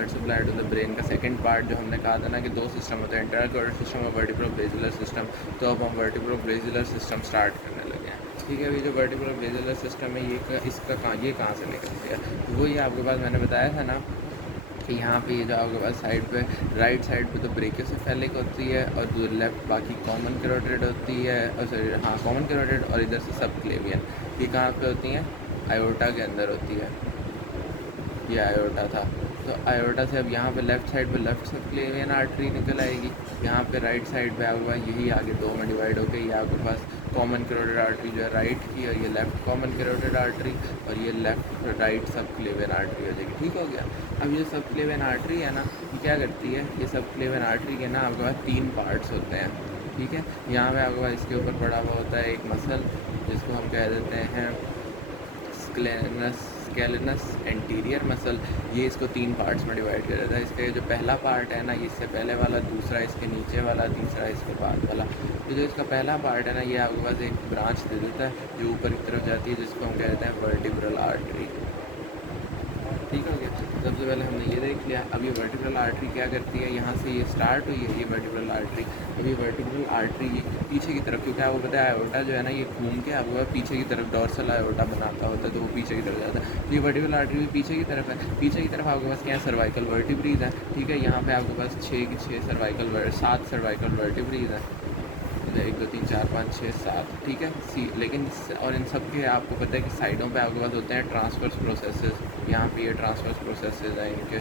Blood supply to the brain का second part जो हमने कहा था ना कि दो सिस्टम होते हैं, इंटरनल कार्डिक सिस्टम और वर्टिब्रो-बेसिलर सिस्टम। तो अब हम वर्टिब्रो-बेसिलर सिस्टम स्टार्ट करने लगे हैं। ठीक है, अभी जो वर्टिब्रो-बेसिलर सिस्टम है ये कहाँ से निकलती है, तो वही आपके पास मैंने बताया था ना कि यहाँ पे ये जो आपके पास साइड पे राइट साइड पे तो ब्रेकियोसेफेलिक होती है और जो लेफ्ट बाकी कॉमन कैरोटिड होती है, और सॉरी हाँ कॉमन कैरोटिड, और इधर से सब क्लेवियन। ये कहाँ पे होती हैं, आयोटा के अंदर होती है। ये आयोटा था, तो आयोटा से अब यहाँ पे लेफ़्ट साइड पे लेफ्ट सबक्लेवियन आर्टरी निकल आएगी। यहाँ पे राइट साइड पे आपके पास यही आगे दो में डिवाइड हो गई। ये आपके पास कॉमन कैरोटिड आर्टरी जो है राइट की, और ये लेफ़्ट कॉमन कैरोटिड आर्टरी, और ये लेफ़्ट राइट सबक्लेवियन आर्टरी हो जाएगी। ठीक हो गया। अब ये सबक्लेवियन आर्टरी है ना, ये क्या करती है, ये सबक्लेवियन आर्टरी के ना आपके पास 3 पार्ट्स होते हैं। ठीक है, यहाँ पे आपके पास इसके ऊपर पड़ा हुआ होता है एक मसल जिसको हम कह देते हैं स्केलेनस एंटीरियर मसल। ये इसको 3 पार्ट्स में डिवाइड कर देता है। इसका जो पहला पार्ट है ना, इससे पहले वाला, दूसरा इसके नीचे वाला, तीसरा इसके बाद वाला। तो जो इसका पहला पार्ट है ना, ये आपके पास एक ब्रांच दे देता है जो ऊपर की तरफ जाती है, जिसको हम कहते हैं वर्टिब्रल आर्टरी। ठीक हो गया, सबसे पहले हमने ये देख लिया। अब ये वर्टिब्रल आर्टरी क्या करती है, यहाँ से ये स्टार्ट हुई है ये वर्टिब्रल आर्टरी। अब ये वर्टिब्रल आर्टरी ये पीछे की तरफ, क्योंकि आपको पता है आयोटा जो है ना, ये घूम के आपको पीछे की तरफ डोर्सल आयोटा बनाता होता है, तो वो पीछे की तरफ जाता है। तो ये वर्टिब्रल आर्टरी भी पीछे की तरफ है। पीछे की तरफ आपके पास क्या है, सर्वाइकल वर्टिब्रीज है। ठीक है, यहाँ पे आपके पास 6 की 6 7 सर्वाइकल वर्टिब्रीज है। 1 2 3 4 5 6 7। ठीक है, लेकिन और इन सब के आपको पता है कि साइडों पे आपके पास होते हैं ट्रांसफर्स प्रोसेसेस। यहाँ पे ये ट्रांसफर्स प्रोसेसेस हैं इनके,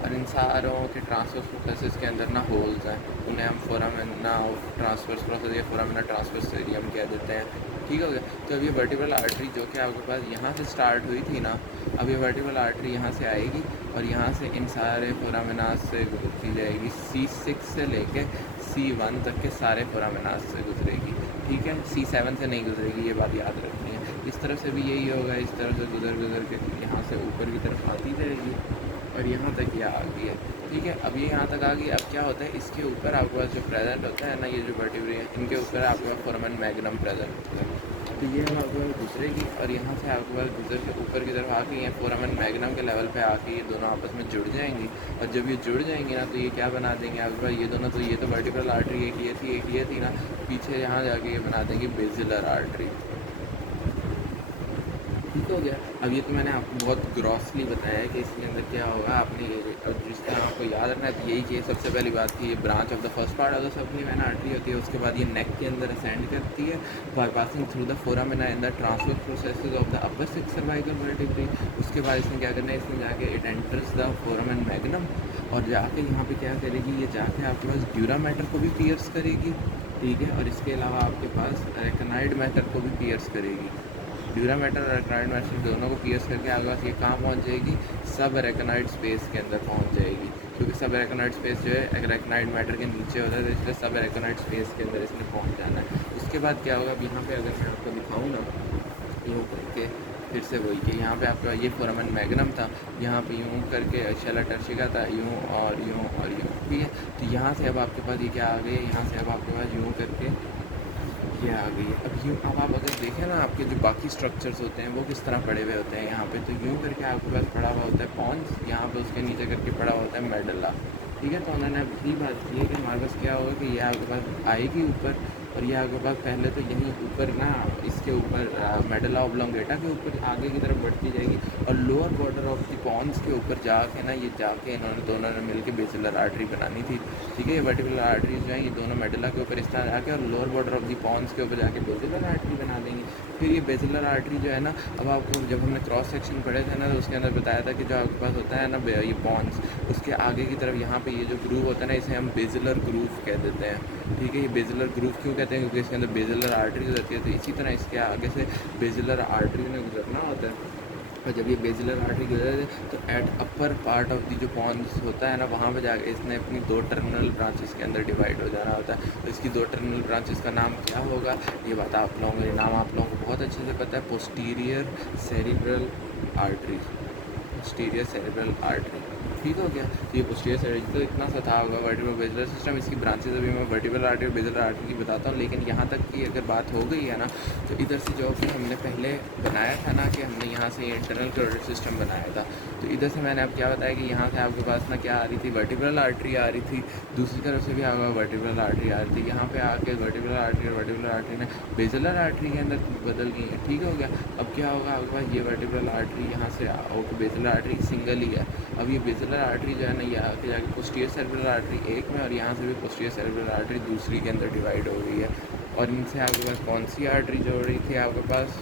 और इन सारों के ट्रांसफर्स प्रोसेसेस के अंदर ना होल्स हैं, उन्हें हम फोरामिना ऑफ ट्रांसफर्स प्रोसेस या फोरामिना ट्रांसफर्स एरियम कह देते हैं। ठीक हो गया। तो अब ये वर्टिब्रल आर्टरी जो कि आपके पास यहाँ से स्टार्ट हुई थी ना, अब ये वर्टिब्रल आर्टरी यहाँ से आएगी और यहाँ से इन सारे फोरामिनास से गुजरती जाएगी। C6 से लेके C1 तक के सारे फोरामिनास से गुजरेगी। ठीक है, C7 से नहीं गुजरेगी, ये बात याद रखनी है। इस तरफ से भी यही होगा, इस तरफ से गुजर के यहाँ से ऊपर की तरफ आती जाएगी और यहाँ तक ये आ गई है। ठीक है, अब ये यहाँ तक आ गई। अब क्या होता है, इसके ऊपर आपके पास जो प्रेजेंट होता है ना, ये जो वर्टिब्रे हैं, इनके ऊपर आपके पास फोरामेन मैग्नम प्रेजेंट होता है। तो ये हम आपके पास गुजरेगी और यहाँ से आपके पास गुजर के ऊपर की तरफ आके ये फोरामेन मैग्नम के लेवल पे आके ये दोनों आपस में जुड़ जाएंगी। और जब ये जुड़ जाएंगी ना, तो ये क्या बना देंगे आपके पास, ये दोनों, तो ये तो वर्टिब्रल आर्टरी एक ये थी ना, पीछे यहाँ जाके ये बना देंगे बेसिलर आर्टरी। ठीक हो गया। अब ये तो मैंने आपको बहुत ग्रॉसली बताया है कि इसके अंदर क्या होगा। आपने जिस तरह आपको याद रखना है, तो यही चीज़ सबसे पहली बात की, ये branch of the first part of the subclavian artery होती है। उसके बाद ये नेक के अंदर असेंड करती है by passing through the foramina in the transfer processes of the upper 6 cervical vertebrae. उसके बाद इसने क्या करना है, इसने जाके it enters the foramen magnum और जाके यहाँ पे क्या करेगी, ये जाके आपके पास ड्यूरा मैटर को भी पियर्स करेगी। ठीक है, और इसके अलावा आपके पास एरेकनाइड मैटर को भी पियर्स करेगी। ड्यूरा मैटर और एरेकनाइड मैटर दोनों को पियर्स करके आपके पास ये कहाँ पहुँच जाएगी, सब एरेकनाइड स्पेस के अंदर पहुँच जाएगी। क्योंकि सब एरेकनाइड स्पेस जो है एरेकनाइड मैटर के नीचे होता है, तो इसलिए सब एरेकनाइड स्पेस के अंदर इसने पहुँच जाना है। उसके बाद क्या होगा, अब यहाँ पे अगर मैं आपको दिखाऊँ ना, यूँ करके फिर से वही कि यहाँ पे आपका ये फोरामेन मैग्नम था, यहाँ पे यूँ करके शेला टर्शिका था, यूँ और यूँ और यूँ। ठीक है, तो यहाँ से अब आपके पास ये क्या आ गई है, यहाँ से अब आपके पास यूँ करके ये आ गई है। अब आप अगर देखें ना, आपके जो बाकी स्ट्रक्चर्स होते हैं वो किस तरह पड़े हुए होते हैं। यहाँ पे तो यूँ करके आपके पास पड़ा हुआ होता है पॉन्स, यहाँ पे उसके नीचे करके पड़ा होता है मेडला। ठीक है, तो उन्होंने अब यही बात की है कि हमारे पास क्या होगा कि ये आपके पास आएगी ऊपर, और ये आपके पास पहले तो यहीं ऊपर ना, इसके ऊपर मेडला ऑब्लोंगेटा के ऊपर आगे की तरफ बढ़ती जाएगी, और lower border of the pons के ऊपर जाके ना, ये जाके इन्होंने दोनों ने मिलकर बेसिलर आर्टरी बनानी थी। ठीक है, ये वर्टिब्रल आर्टरीज जो हैं ये दोनों मेडला के ऊपर इस तरह जाके और lower border of the pons के ऊपर जाके बेसिलर आर्टरी बना देंगी। फिर ये बेसिलर आर्टरी जो है ना, अब आपको जब हमने क्रॉस सेक्शन पढ़े थे ना, तो उसके अंदर बताया था कि जो आपके पास होता है ना ये पॉन्स, उसके आगे की तरफ यहाँ पे ये जो ग्रूव होता है ना, इसे हम बेसिलर ग्रूव कह देते हैं। ठीक है, ये बेसिलर ग्रूव क्यों कहते हैं, क्योंकि इसके अंदर बेसिलर आर्टरी होती है। तो इसी तरह इसके आगे से बेसिलर आर्टरी ने गुजरना होता है, और जब ये बेसिलर आर्टरी गुजरे तो at upper part of the जो पॉन्स होता है ना, वहाँ पे जाके इसने अपनी 2 टर्मिनल ब्रांचेस के अंदर डिवाइड हो जाना होता है। तो इसकी 2 टर्मिनल ब्रांचेस का नाम क्या होगा, ये बात आप लोगों को, नाम आप लोगों को बहुत अच्छे से पता है, posterior cerebral artery. Posterior cerebral artery. ठीक हो गया। तो ये पोस्टीरियर सेरेब्रल तो इतना सा था होगा वर्टिब्रो बेसिलर सिस्टम। इसकी ब्रांचेज अभी मैं वर्टिब्रल आर्टरी और बेसिलर आर्टरी की बताता हूँ, लेकिन यहाँ तक की अगर बात हो गई है ना, तो इधर से जो कि हमने पहले बनाया था ना कि हमने यहाँ से इंटरनल कैरोटिड सिस्टम बनाया था, तो इधर से मैंने अब क्या बताया कि यहाँ से आपके पास ना क्या आ रही थी, वर्टिब्रल आर्टरी आ रही थी, दूसरी तरफ से भी आपका वर्टिब्रल आर्टरी आ रही थी। यहाँ पे आके वर्टिब्रल आर्टरी और वर्टिब्रल आर्टरी ने बेसिलर आर्टरी के अंदर बदल गई है। ठीक हो गया। अब क्या होगा आपके पास, ये वर्टिब्रल आर्टरी यहाँ से बेसिलर आर्टरी सिंगल ही है। अब ये बेसिलर आर्टरी जो है ना, ये आके जाके पोस्टीरियर सेरेब्रल आर्टरी एक में, और यहाँ से भी पोस्टीरियर सेरेब्रल आर्टरी दूसरी के अंदर डिवाइड हो गई है। और इनसे आपके पास कौन सी आर्टरी जोड़ रही थी आपके पास,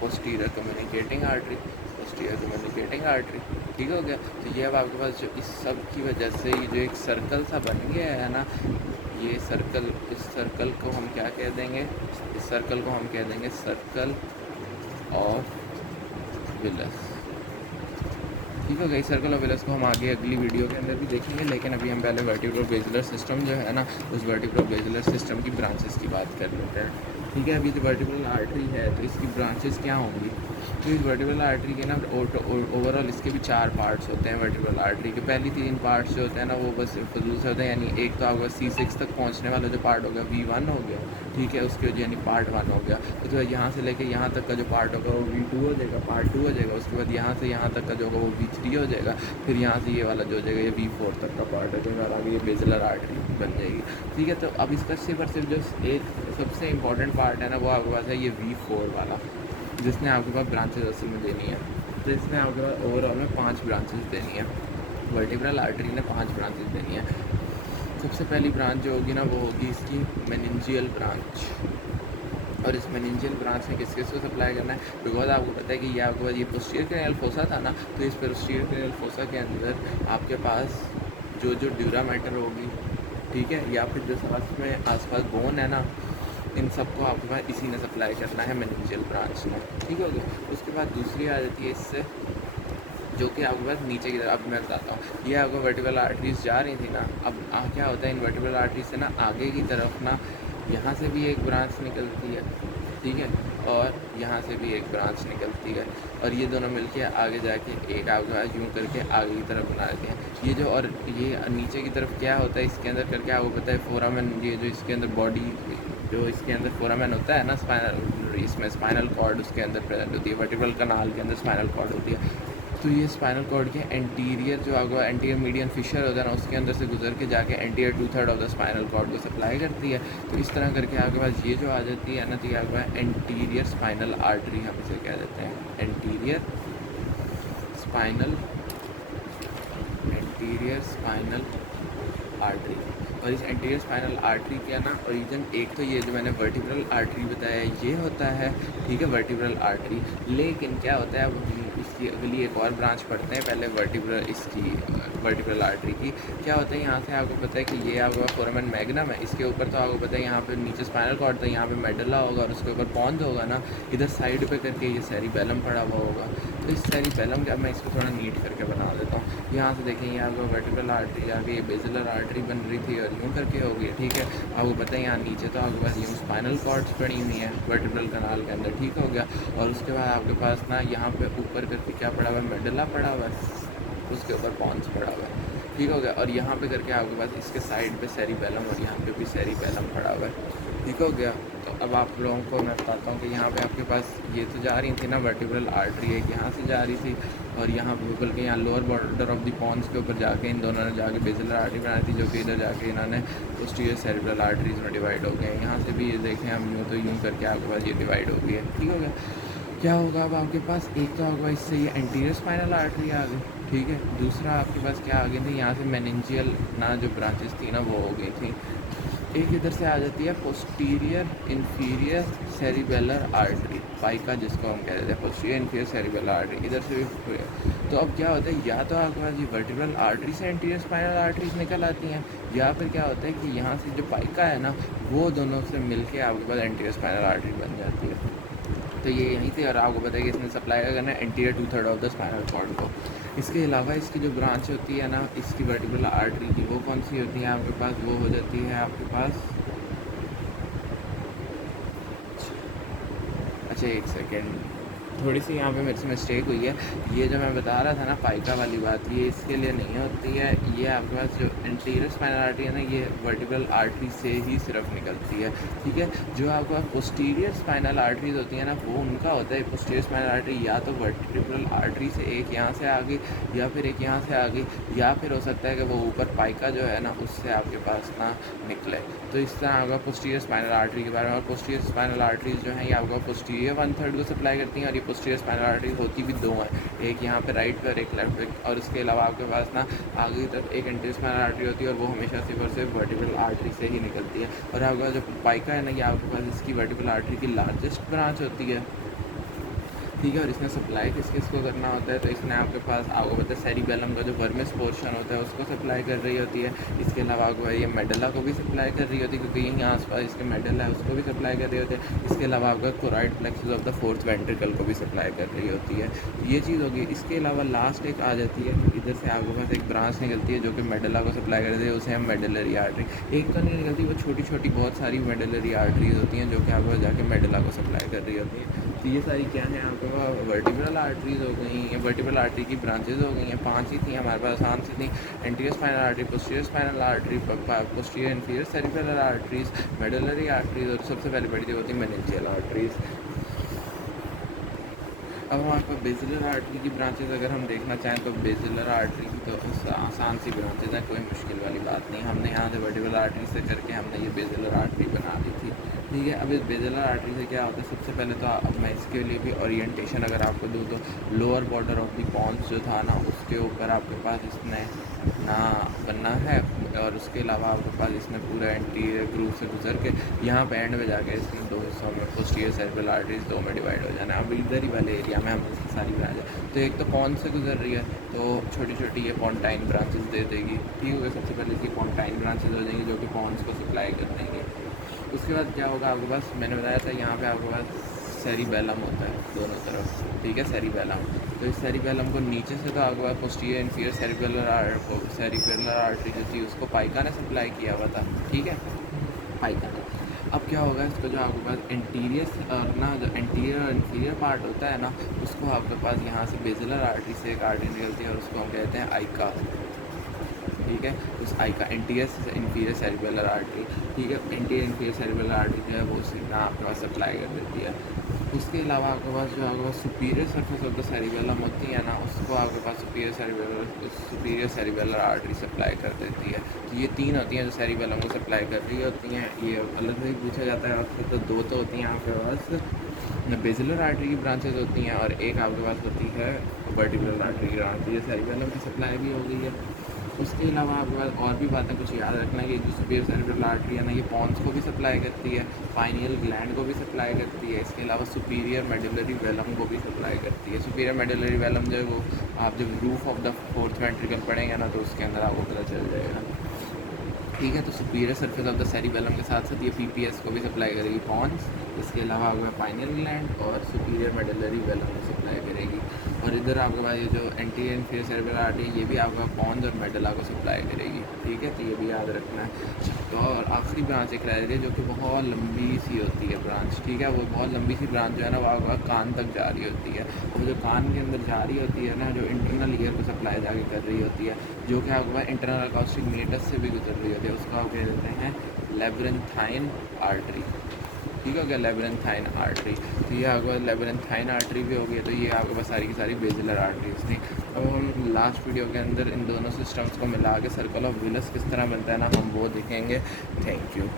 posterior communicating artery, posterior communicating artery. ठीक हो गया। तो ये अब आपके पास जो इस सब की वजह से ये जो एक सर्कल सा बन गया है ना, ये सर्कल, इस सर्कल को हम क्या कह देंगे, इस सर्कल को हम कह देंगे सर्कल ऑफ विलस। ठीक है। इस सर्कल ऑफ विलस को हम आगे अगली वीडियो के अंदर भी देखेंगे, लेकिन अभी हम पहले वर्टिब्रो बेसिलर सिस्टम जो है ना, उस वर्टिब्रो बेसिलर सिस्टम की ब्रांचेस की बात कर लेते हैं। ठीक है। अभी जो वर्टिब्रल आर्टरी है तो इसकी ब्रांचेस क्या होंगी, तो इस वर्टिब्रल आर्टरी के ना ओवरऑल इसके भी 4 पार्ट्स होते हैं वर्टिब्रल आर्टरी के। पहली 3 पार्ट्स जो होते हैं ना वो बस फजूल से होते हैं, यानी एक तो आपका C6 तक पहुंचने वाला जो पार्ट होगा V1 हो गया। ठीक है। उसके यानी पार्ट 1 हो गया, तो जो यहाँ से लेके यहाँ तक का जो पार्ट होगा वो V2 हो जाएगा, पार्ट 2 हो जाएगा। उसके बाद यहाँ से यहाँ तक का जो होगा वो V3 हो जाएगा। फिर यहाँ से ये वाला जो हो जाएगा ये V4 तक का पार्ट है, जो आगे ये बेसिलर आर्टरी बन जाएगी। ठीक है। तो अब इसका सिर्फ और सिर्फ जो एक सबसे इंपॉर्टेंट पार्ट है ना, वो आपके पास है ये V4 वाला, जिसने आपके पास ब्रांचेज असल में देनी है। तो इसने आपके पास ओवरऑल में 5 ब्रांचेज देनी है। वर्टिब्रल आर्टरी ने 5 ब्रांचेज देनी है। सबसे पहली ब्रांच जो होगी ना वो होगी इसकी मेनिंजियल ब्रांच। और इस मेनिंजियल ब्रांच में किस किस को सप्लाई करना है, बिकॉज आपको पता है कि ये आपके पास ये पोस्टीरियर क्रेनियल फोसा था ना, तो इस पोस्टीरियर क्रेनियल फोसा के अंदर आपके पास जो जो ड्यूरा मैटर होगी, ठीक है, या फिर जो सांस में आसपास बोन है ना, इन सबको आपके पास इसी ने सप्लाई करना है मेनिंजियल ब्रांच में। ठीक हो गया। उसके बाद दूसरी आ जाती है इससे, जो कि आपके पास नीचे की तरफ, अब मैं बताता हूँ, ये आपको वर्टिब्रल आर्टरीज जा रही थी ना, अब क्या होता है इन वर्टिब्रल आर्टरीज से ना आगे की तरफ ना यहाँ से भी एक ब्रांच निकलती है। ठीक है। और यहाँ से भी एक ब्रांच निकलती है, और ये दोनों मिलके आगे जाके एक आपके पास यूँ करके आगे की तरफ बना देते हैं। ये जो, और ये नीचे की तरफ क्या होता है इसके अंदर करके आपको पता है, फोरामेन, ये जो इसके अंदर बॉडी, जो इसके अंदर फोरामेन होता है ना, स्पाइनल, इसमें स्पाइनल कॉर्ड उसके अंदर प्रेजेंट होती है। वर्टिब्रल कनाल के अंदर स्पाइनल कॉर्ड होती है। तो ये स्पाइनल कॉर्ड के एंटीरियर जो आपको एंटीरियर मीडियन फिशर होता है ना, उसके अंदर से गुजर के जाके anterior 2/3 of the spinal cord को सप्लाई करती है। तो इस तरह करके आपके पास ये जो आ जाती है ना, तो ये आपके पास एंटीरियर स्पाइनल आर्टरी हम इसे कह देते हैं, एंटीरियर स्पाइनल आर्टरी। और इस एंटीरियर स्पाइनल आर्टरी का ना ओरिजिन, एक तो ये जो मैंने वर्टिब्रल आर्टरी बताया ये होता है। ठीक है। वर्टिब्रल आर्टरी, लेकिन क्या होता है, अब इसकी अगली एक और ब्रांच पढ़ते हैं पहले वर्टिब्रल आर्टरी की। क्या होता है, यहाँ से आपको पता है कि ये आपका फोरामेन मैग्नम है, इसके ऊपर तो आपको पता है यहाँ पे नीचे स्पाइनल कॉर्ड था, यहाँ पे मेडुला होगा और उसके ऊपर पॉन्स होगा ना, इधर साइड पे करके ये सेरिबेलम पड़ा हुआ होगा। तो इस सेरिबेलम का मैं इसको थोड़ा नीट करके बना देता हूँ। यहाँ से देखें, यहाँ पर वर्टिब्रल आर्टरी आगे ये बेसिलर आर्टरी बन रही थी और यूँ करके हो गई। ठीक है। आपको पता है यहाँ नीचे तो आपके पास यूँ स्पाइनल कॉर्ड्स पड़ी हुई हैं वर्टिब्रल कनाल के अंदर। ठीक हो गया। और उसके बाद आपके पास ना यहाँ पे ऊपर करके क्या पड़ा हुआ है, मेडुला पड़ा हुआ है, उसके ऊपर पॉन्स पड़ा हुआ है। ठीक हो गया। और यहाँ पे करके आपके पास इसके साइड पे सेरिबेलम और यहाँ पे भी सेरिबेलम पड़ा हुआ है। ठीक हो गया। तो अब आप लोगों को मैं बताता हूँ कि यहाँ पे आपके पास ये तो जा रही थी ना वर्टिब्रल आर्टरी, एक यहाँ से जा रही थी और यहाँ बल्कि यहाँ lower border of the pons के ऊपर जाके इन दोनों ने जाके बेसिलर आर्टरी बनाई थी, जो कि इधर जाके इन्होंने पोस्टीरियर सेरेब्रल आर्टरीज में डिवाइड हो गए। यहाँ से भी ये देखें हम यूँ तो यूँ करके आपके पास ये डिवाइड हो गई है। ठीक हो गया। क्या होगा अब आपके पास, एक तो आपके पास इससे ये एंटीरियर स्पाइनल आर्टरी आ गई। ठीक है। दूसरा आपके पास क्या आ गई थी, यहाँ से मेनिंजियल ना जो ब्रांचेस थी ना वो हो गई थी। एक इधर से आ जाती है posterior inferior cerebellar artery, PICA जिसको हम कह देते हैं, पोस्टीरियर इंफीरियर सेरिबेलर आर्टरी, इधर से भी। तो अब क्या होता है, या तो आपके पास ये वर्टिब्रल आर्टरी से एंटीरियर स्पाइनल आर्टरीज निकल आती हैं, या फिर क्या होता है कि यहाँ से जो पाइका है ना वो दोनों से मिलके आपके पास एंटीरियर स्पाइनल आर्टरी बन जाती है। तो ये यहीं से, और आपको पता है कि इसमें सप्लाई करना है anterior 2/3 of the spinal cord को। इसके अलावा इसकी जो ब्रांच होती है ना इसकी वर्टिब्रल आर्टरी की, वो कौन सी होती है आपके पास, वो हो जाती है आपके पास, अच्छा एक सेकेंड, थोड़ी सी यहाँ पे मेरे से मिस्टेक हुई है। ये जो मैं बता रहा था ना पाइका वाली बात, ये इसके लिए नहीं होती है। ये आपके पास जो एंटीरियर स्पाइनल आर्टरी है ना, ये वर्टिब्रल आर्टरी से ही सिर्फ निकलती है, ठीक है। जो आपके पास पोस्टीरियर स्पाइनल आर्टरीज होती है ना, वो उनका होता है पोस्टीरियर स्पाइनल आर्टरी या तो वर्टिब्रल आर्टरी से एक यहाँ से आगे, या फिर एक यहाँ से आगे, या फिर हो सकता है कि वो ऊपर पाइका जो है ना उससे आपके पास ना निकले। तो इस तरह आपका पोस्टीरियर स्पाइनल आर्टरी के बारे में। और पोस्टीरियर स्पाइनल आर्टरीज जो हैं ये आपका पोस्टीरियर 1/3 को सप्लाई करती हैं, और ये पोस्टीरियर स्पाइनल आर्टरीज होती भी दो हैं, एक यहाँ पे राइट पे और एक लेफ्ट पे। और इसके अलावा आपके पास ना आगे की तरफ एक एंटीरियर स्पाइनल आर्टरी होती है, और वो हमेशा सिर्फ और सिर्फ वर्टिब्रल आर्टरी से ही निकलती है। और आपका जो पाइका है ना, ये आपके पास इसकी वर्टिब्रल आर्टरी की लार्जेस्ट ब्रांच होती है, ठीक है। और इसमें सप्लाई किस किस को करना होता है, तो इसमें आपके पास आपको पता है सेरिबेलम का जो वर्मिस पोर्शन होता है उसको सप्लाई कर रही होती है। इसके अलावा आपको ये मेडला को भी सप्लाई कर रही होती है, क्योंकि यहीं आसपास इसके मेडल है, उसको भी सप्लाई कर रही होती है। इसके अलावा आपका choroid plexus of the fourth ventricle को भी सप्लाई कर रही होती है। ये चीज़ होगी। इसके अलावा लास्ट एक आ जाती है, इधर से आपके पास एक ब्रांच निकलती है जो कि मेडला को सप्लाई करती है, उसे हम मेडलरी आर्टरी। एक तो नहीं निकलती, वो छोटी छोटी बहुत सारी मेडलरी आर्टरीज होती हैं जो कि आपको जाके मेडला को सप्लाई कर रही होती हैं। तो ये सारी क्या है आपके पास वर्टिब्रल आर्टरीज हो गई हैं, वर्टिब्रल आर्टरी की ब्रांचेज हो गई हैं। 5 ही थी हमारे पास, आसान सी थी। Anterior spinal artery, posterior spinal artery, posterior inferior cerebral arteries, medullary arteries, और सबसे पहले बड़ी होती है मेनिंजियल आर्टरीज। अब हमारे पास बेसिलर आर्टरी की ब्रांचेज अगर हम देखना चाहें तो बेसिलर आर्टरी की तो आसान सी ब्रांचेज हैं, कोई मुश्किल वाली बात नहीं। हमने यहाँ से वर्टिब्रल आर्टरी से करके हमने ये बेसिलर आर्टरी बना दी थी, ठीक है। अब इस बेसिलर आर्टरी से क्या होता है, सबसे पहले तो अब मैं इसके लिए भी ओरिएंटेशन अगर आपको दूँ तो lower border of the pons जो था ना उसके ऊपर आपके पास इसने ना बनना है, और उसके अलावा आपके पास इसने पूरा एंटीरियर ग्रूव से गुजर के यहाँ पे एंड में जाके इसमें 2 हिस्सों में पोस्टीरियर सेरिब्रल आर्टरीज 2 में डिवाइड हो जाना है। अब इधर ही वाले एरिया में हम इसकी सारी ब्रांच है, तो एक तो पॉन से गुजर रही है तो छोटी छोटी ये पॉन्टाइन ब्रांचेस दे देगी, ठीक हो गया। सबसे पहले इसकी पॉन्टाइन ब्रांचेज हो जाएंगी जो कि पॉन्स को सप्लाई कर देंगे। उसके बाद क्या होगा आपके पास, मैंने बताया था यहाँ पे आपके पास सेरिबेलम होता है दोनों तरफ, ठीक है, सेरिबेलम। तो इस सेरिबेलम को नीचे से तो आपके पास पोस्टीरियर इंफीरियर सेरिबेलर आर्टरी जो थी उसको पाइका ने सप्लाई किया हुआ था, ठीक है, पाइका ने। अब क्या होगा, इसको जो आपके पास इंटीरियर ना जो इंटीरियर और इंफीरियर पार्ट होता है ना, उसको आपके पास यहाँ से बेसिलर आर्टरी से एक आर्टरी निकलती है और उसको हम कहते हैं आइका, ठीक है। उस आइका इंटीरियर से इंफीरियर सेरिबेलर आर्टरी, ठीक है, इंटीरियर इंफीरियर सेरिबेलर आर्टरी जो है वो सीधा आपके पास सप्लाई कर देती है। उसके अलावा आपके पास जो आपके पास superior surface of the cerebellum होती है ना, उसको आपके पास सुपीरियर सेरिबेलर आर्टरी सप्लाई कर देती है। तो ये 3 होती हैं जो सेरिबेलम को सप्लाई कर रही होती हैं। ये अलग से पूछा जाता है, और तो 2 तो होती हैं आपके पास बेसिलर आर्टरी की ब्रांचेज होती हैं, और एक आपके पास होती है वर्टिब्रल आर्टरी की ब्रांच, ये सेरिबेलम की सप्लाई भी हो गई है। उसके अलावा आपके पास और भी बातें कुछ याद रखना कि जो सुपीरियर सेरिब्रल आर्टरी है ना, ये पॉन्स को भी सप्लाई करती है, पाइनियल ग्लैंड को भी सप्लाई करती है। इसके अलावा सुपीरियर मेडुलरी वेलम को भी सप्लाई करती है। सुपीरियर मेडुलरी वेलम जो है वो आप जब roof of the fourth ventricle पढ़ेंगे ना तो उसके अंदर आपको पता चल जाएगा, ठीक है। तो superior surface of the cerebellum के साथ साथ ये पीपीएस को भी सप्लाई करेगी, पॉन्स। इसके अलावा आपके पाइनियल ग्लैंड और सुपीरियर मेडुलरी वेलम को सप्लाई करेगी। और इधर आपके पास ये जो एंटीरियर इंफीरियर सेरिब्रल आर्टरी है ये भी आपका पॉन्स और मेडुला को सप्लाई करेगी, ठीक है। तो ये भी याद रखना है। तो और आखिरी ब्रांच एक रह रही है जो कि बहुत लंबी सी होती है ब्रांच, ठीक है। वो बहुत लंबी सी ब्रांच जो है ना वो आपका कान तक जा रही होती है। वो जो कान के अंदर जा रही होती है ना, जो इंटरनल ईयर को सप्लाई जाके कर रही होती है, जो कि आपके पास इंटरनल अकॉस्टिक मीटस से भी गुजर रही होती है, उसको आप कह देते हैं लेब्रेंथाइन आर्टरी, ठीक हो गया, लेब्रेंथाइन आर्टरी। तो ये आपके पास लेब्रेंथाइन आर्टरी भी हो गई, तो ये आपके पास सारी की सारी बेसिलर आर्टरीज थी। अब हम लास्ट वीडियो के अंदर इन दोनों सिस्टम्स को मिला के सर्कल ऑफ विलस किस तरह बनता है ना, हम वो देखेंगे। Thank you.